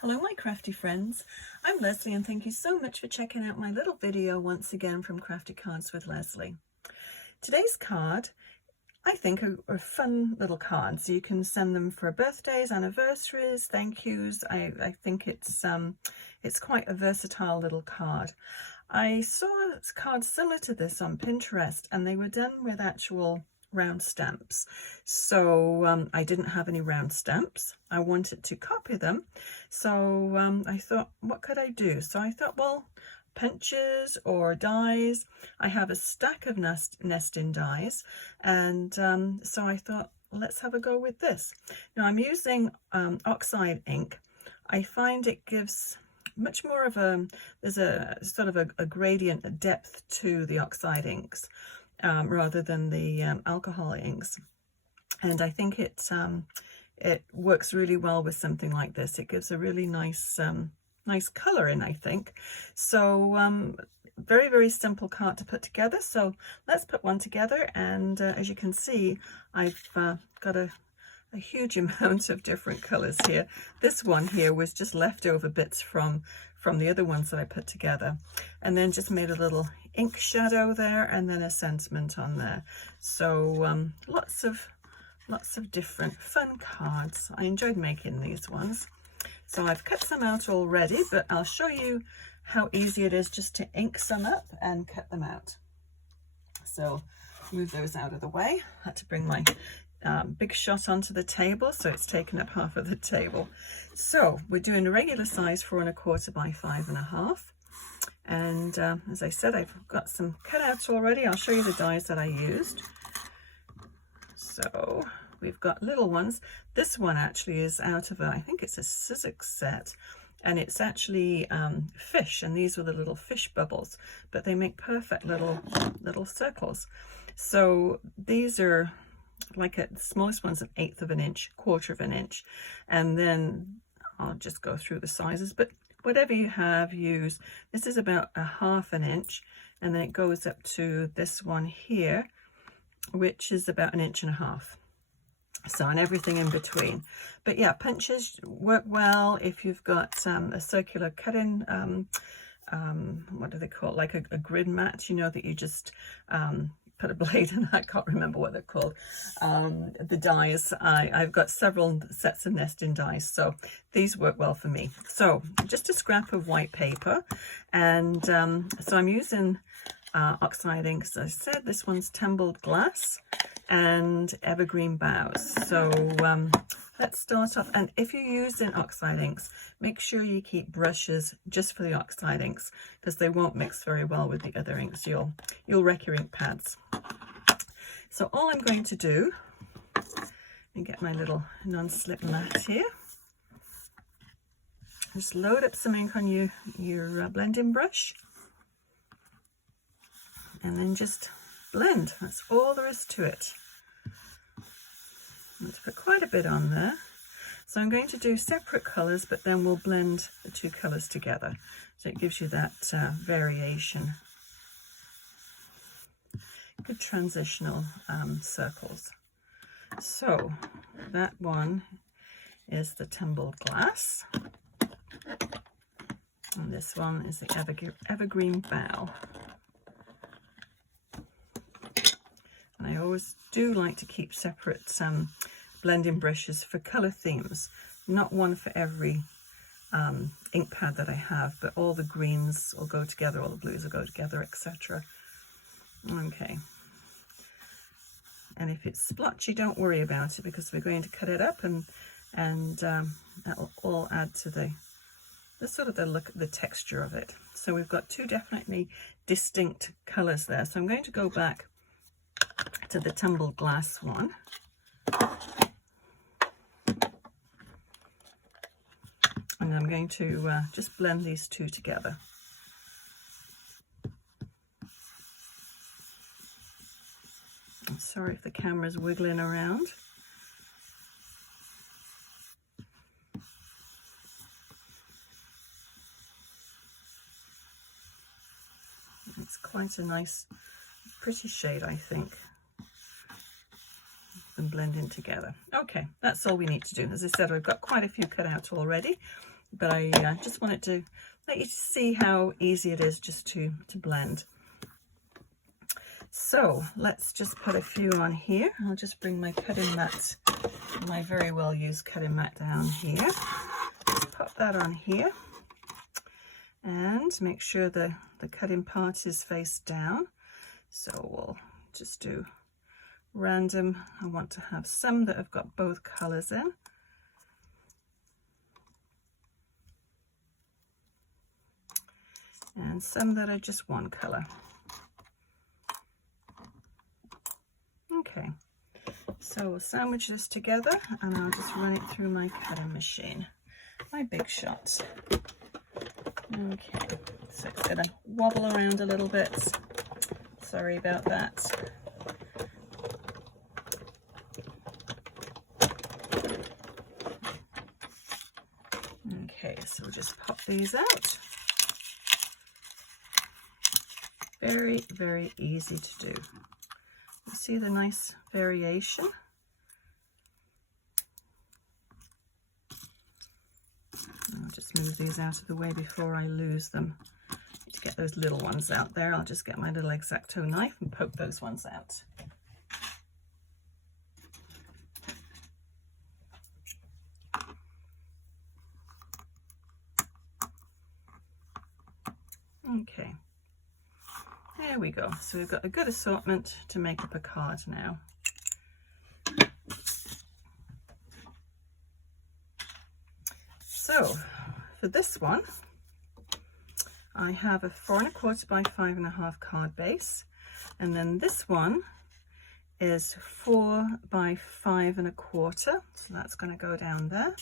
Hello my crafty friends, I'm Leslie and thank you so much for checking out my little video once again from Crafty Cards with Leslie. Today's card, I think, are fun little cards. You can send them for birthdays, anniversaries, thank yous. I think it's quite a versatile little card. I saw cards similar to this on Pinterest and they were done with actual round stamps. So I didn't have any round stamps. I wanted to copy them. So I thought, what could I do? So I thought, well, pinches or dies. I have a stack of nesting dies, and so I thought, let's have a go with this. Now I'm using Oxide ink. I find it gives much more of there's a sort of a gradient depth to the Oxide inks. Rather than the alcohol inks, and I think it works really well with something like this. It gives a really nice nice color in, I think. So very simple card to put together. So let's put one together, and as you can see, I've got a huge amount of different colors here. This one here was just leftover bits from the other ones that I put together, and then just made a little ink shadow there and then a sentiment on there. So lots of different fun cards. I enjoyed making these ones. So I've cut some out already, but I'll show you how easy it is just to ink some up and cut them out. So move those out of the way. I had to bring my big shot onto the table, so it's taken up half of the table. So we're doing a regular size 4 1/4 by 5 1/2. And as I said, I've got some cutouts already. I'll show you the dies that I used. So we've got little ones. This one actually is out of I think it's a Sizzix set, and it's actually fish, and these are the little fish bubbles, but they make perfect little circles. So these are like the smallest one's 1/8 of an inch, 1/4 of an inch, and then I'll just go through the sizes, but whatever you have, use. This is about 1/2 an inch, and then it goes up to this one here, which is about 1.5 inches. So, and everything in between. But yeah, punches work well if you've got a circular cutting, what do they call it? Like a grid mat, you know, that you just put a blade in. I can't remember what they're called. The dies, I've got several sets of nesting dies, so these work well for me. So just a scrap of white paper, and so I'm using Oxide ink. As I said, this one's Tumbled glass and Evergreen Boughs. So let's start off, and if you're using Oxide inks, make sure you keep brushes just for the Oxide inks, because they won't mix very well with the other inks. You'll wreck your ink pads. So all I'm going to do, and get my little non-slip mat here, just load up some ink on your blending brush, and then just blend. That's all there is to it. Let's put quite a bit on there. So I'm going to do separate colours, but then we'll blend the two colours together. So it gives you that variation. Good transitional circles. So that one is the Tumbled glass. And this one is the Evergreen Bough. And I always do like to keep separate blending brushes for colour themes. Not one for every ink pad that I have, but all the greens will go together, all the blues will go together, etc. Okay. And if it's splotchy, don't worry about it, because we're going to cut it up, and that'll all add to the sort of the look, the texture of it. So we've got two definitely distinct colours there. So I'm going to go back to the Tumbled glass one. And I'm going to just blend these two together. I'm sorry if the camera's wiggling around. It's quite a nice, pretty shade, I think. And blend in together. Okay, that's all we need to do. As I said, I've got quite a few cut out already. but I just wanted to let you see how easy it is just to blend. So let's just put a few on here. I'll just bring my cutting mat, my very well used cutting mat down here. Just pop that on here and make sure the cutting part is face down. So we'll just do random. I want to have some that have got both colors in. And some that are just one color. Okay, so we'll sandwich this together and I'll just run it through my cutting machine, my Big Shot. Okay, so it's gonna wobble around a little bit. Sorry about that. Okay, so we'll just pop these out. Very, very easy to do. You see the nice variation? I'll just move these out of the way before I lose them. To get those little ones out there, I'll just get my little X-Acto knife and poke those ones out. Okay. There we go. So we've got a good assortment to make up a card now. So for this one, I have a 4 1/4 by 5 1/2 card base, and then this one is 4 by 5 1/4. So that's going to go down there,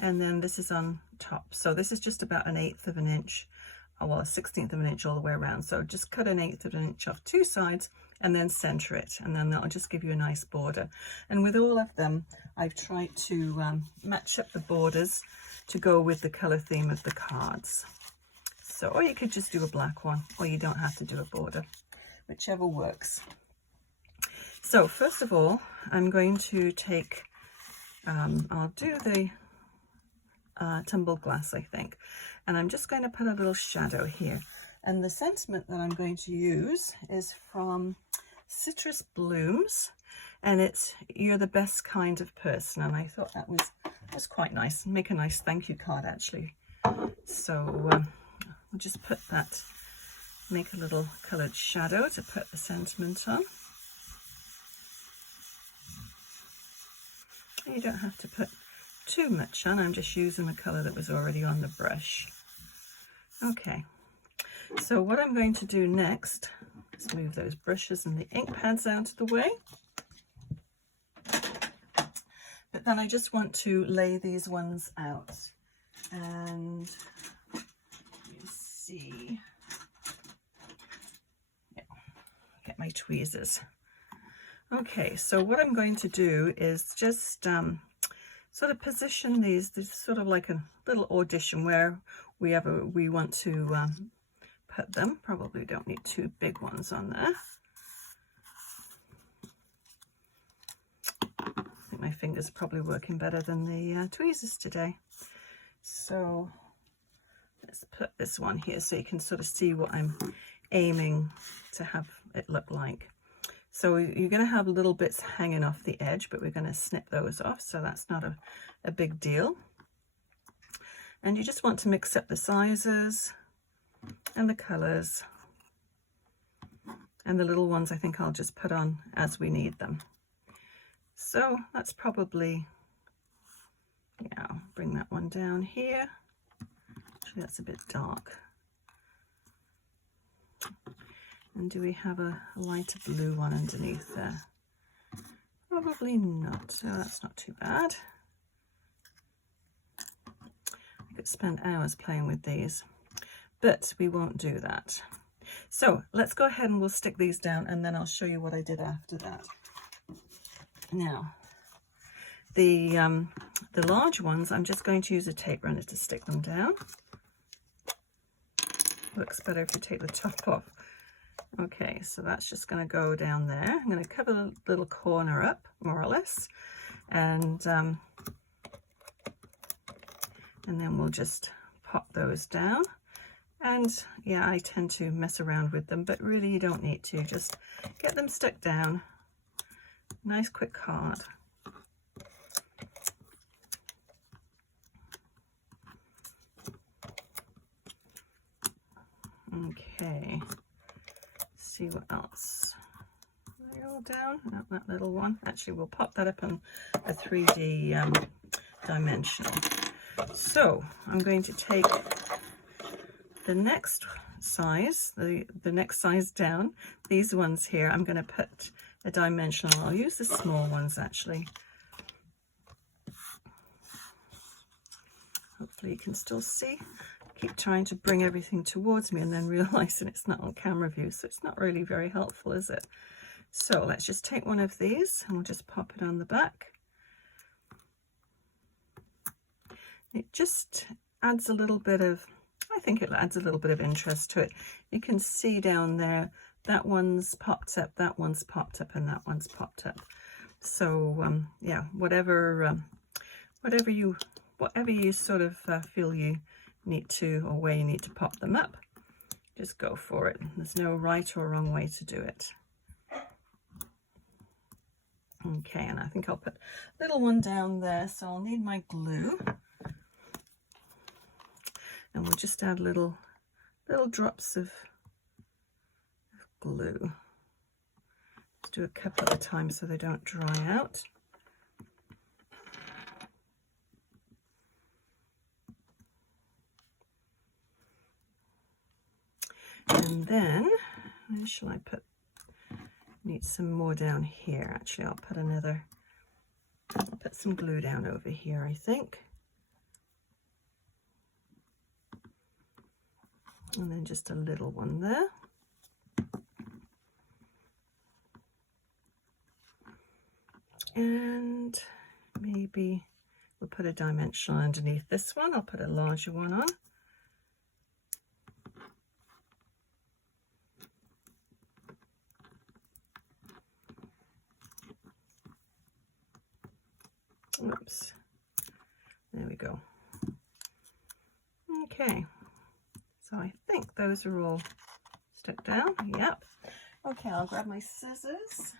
and then this is on top. So this is just about 1/8 of an inch. Well, a 1/16 of an inch all the way around. So just cut 1/8 of an inch off two sides and then center it, and then that'll just give you a nice border. And with all of them, I've tried to match up the borders to go with the color theme of the cards. So, or you could just do a black one, or you don't have to do a border, whichever works. So first of all, I'm going to take, I'll do the tumbled glass, I think. And I'm just going to put a little shadow here. And the sentiment that I'm going to use is from Citrus Blooms, and it's "You're the best kind of person." And I thought that was quite nice. Make a nice thank you card, actually. So we'll just put that, make a little coloured shadow to put the sentiment on. You don't have to put too much on. I'm just using the colour that was already on the brush. Okay, so what I'm going to do next is move those brushes and the ink pads out of the way. But then I just want to lay these ones out. And you see, yeah, get my tweezers. Okay, so what I'm going to do is just sort of position these. There's sort of like a little audition where we want to put them. Probably don't need two big ones on there. I think my fingers are probably working better than the tweezers today. So let's put this one here so you can sort of see what I'm aiming to have it look like. So you're going to have little bits hanging off the edge, but we're going to snip those off, so that's not a big deal. And you just want to mix up the sizes and the colours. And the little ones I think I'll just put on as we need them. So that's probably, yeah, I'll bring that one down here. Actually, that's a bit dark. And do we have a lighter blue one underneath there? Probably not. So that's not too bad. I could spend hours playing with these, but we won't do that. So let's go ahead and we'll stick these down, and then I'll show you what I did after that. Now, the large ones, I'm just going to use a tape runner to stick them down. Looks better if you take the top off. Okay, so that's just going to go down there. I'm going to cover the little corner up, more or less, and And then we'll just pop those down. And yeah, I tend to mess around with them, but really you don't need to. Just get them stuck down. Nice quick card. Okay, see what else. Are they all down? Not that little one. Actually, we'll pop that up on a 3D dimensional. So I'm going to take the next size, the next size down, these ones here, I'm going to put a dimensional. I'll use the small ones actually. Hopefully you can still see. Keep trying to bring everything towards me and then realizing it's not on camera view, so it's not really very helpful, is it? So let's just take one of these and we'll just pop it on the back. It just adds a little bit of, I think it adds a little bit of interest to it. You can see down there, that one's popped up, that one's popped up, and that one's popped up. So yeah, whatever you sort of feel you need to, or where you need to pop them up, just go for it. There's no right or wrong way to do it. Okay, and I think I'll put a little one down there, so I'll need my glue. And we'll just add little drops of glue. Just do a couple at a time so they don't dry out. And then, where shall I put? Need some more down here. Actually, I'll put some glue down over here, I think. And then just a little one there. And maybe we'll put a dimensional underneath this one. I'll put a larger one on. Oops. There we go. Okay. So I think those are all stuck down. Yep. Okay, I'll grab my scissors.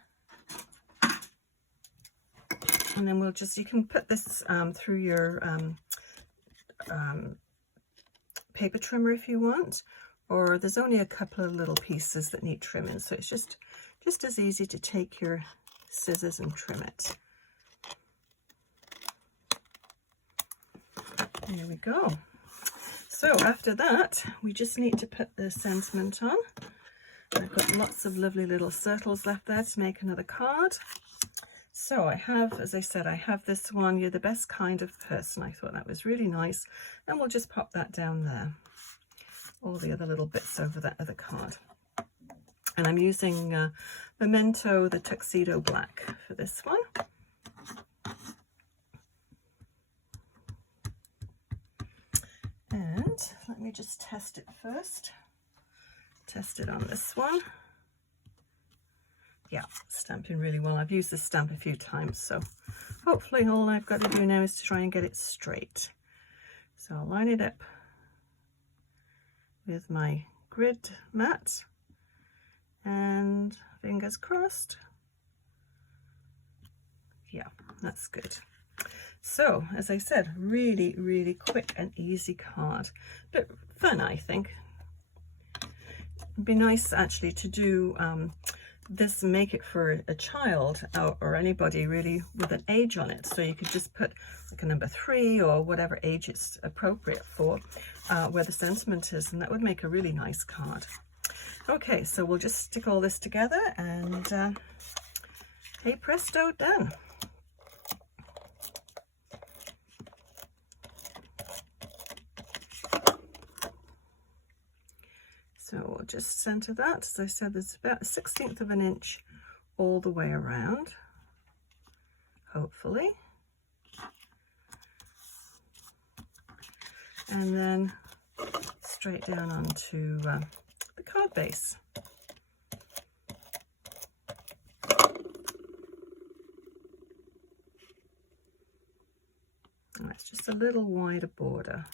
And then we'll just, you can put this through your paper trimmer if you want, or there's only a couple of little pieces that need trimming, so it's just as easy to take your scissors and trim it. There we go. So after that, we just need to put the sentiment on. I've got lots of lovely little circles left there to make another card. So I have, as I said, I have this one, "You're the best kind of person." I thought that was really nice. And we'll just pop that down there. All the other little bits over that other card. And I'm using Memento, the Tuxedo Black for this one. And let me just test it first. Test it on this one. Yeah, stamping really well. I've used this stamp a few times, so hopefully all I've got to do now is to try and get it straight. So I'll line it up with my grid mat and fingers crossed. Yeah, that's good. So, as I said, really, really quick and easy card, but fun, I think. It'd be nice actually to do this, make it for a child or anybody really with an age on it. So you could just put like a number 3 or whatever age it's appropriate for, where the sentiment is, and that would make a really nice card. Okay, so we'll just stick all this together and hey presto, done. So we'll just center that. As I said, there's about 1/16 of an inch all the way around, hopefully. And then straight down onto the card base. And let's just just a little wider border.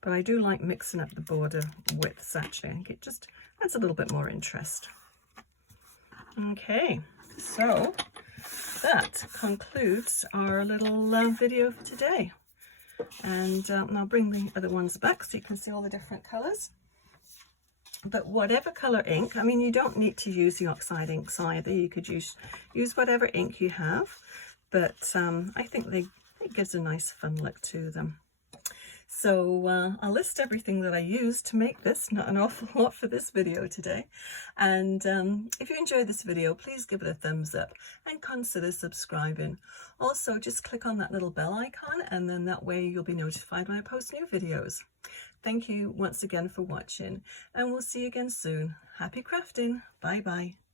But I do like mixing up the border widths actually. I think it just adds a little bit more interest. Okay, so that concludes our little video for today. And I'll bring the other ones back so you can see all the different colours. But whatever colour ink, I mean, you don't need to use the Oxide inks either. You could use whatever ink you have. But I think it gives a nice fun look to them. So I'll list everything that I used to make this, not an awful lot for this video today. And if you enjoyed this video, please give it a thumbs up and consider subscribing. Also, just click on that little bell icon and then that way you'll be notified when I post new videos. Thank you once again for watching and we'll see you again soon. Happy crafting. Bye bye.